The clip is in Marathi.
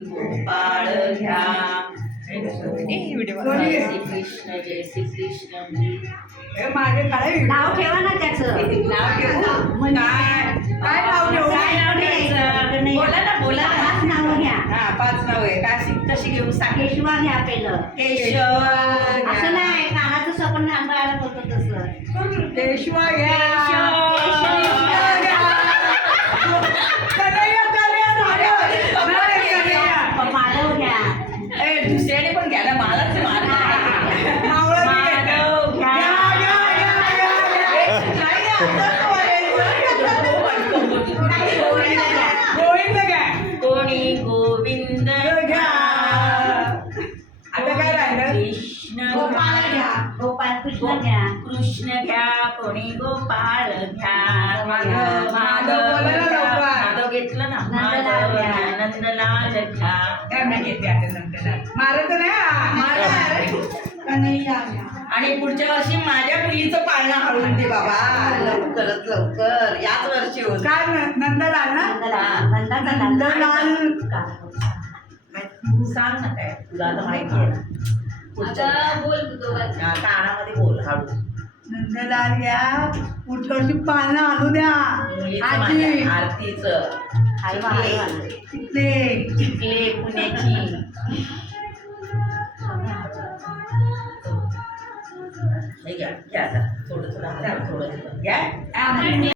गोपाळ घ्या. जय श्रीकृष्ण जय श्रीकृष्ण. माझे काय नाव ठेवा ना त्याचं. नाव ठेवू काय नाव ठेवू? काय नाव ठेवायचं? बोला ना बोला ना. 5 नावं घ्या. हा 5 नाव आहे. कशी घेऊ सांग. केशवा घ्या पहिलं. केशव असं नाही कानाचं सपन सांभाळायला होतं तसं. केशवा घ्या. माधव घ्या. दुसऱ्याने पण घ्या ना. मलाच माधव घ्या. गोविंद घ्या. कोणी गोविंद घ्या. आता काय राहिलं? कृष्ण गोपाळ घ्या. गोपाळ कृष्ण घ्या. कृष्ण घ्या. कोणी गोपाळ घ्या. माधव बोला ना लवकर. माधव घेतलं ना. नंदलाल माधव घ्या. घ्या. नंदलाल घ्या. काय मी घेते आता नंतर. मारत नाही. आणि पुढच्या वर्षी माझ्या मुलीचं पाळणं हळून दे बाबा. लवकरच लवकर. याच वर्षी होत. काय नंदलाल ना? नंदलाल. सांग ना काय तुला आता माहिती आहे ना. पुढच्या कानामध्ये बोल हळू. नंदलाल घ्या. पुढच्या वर्षी पाळणं आणू द्या. मुलीचं माझ्या आरतीचं. चिखले. चिखले पुण्याची. हे घ्या घ्या आता. थोडं थोडं घ्या.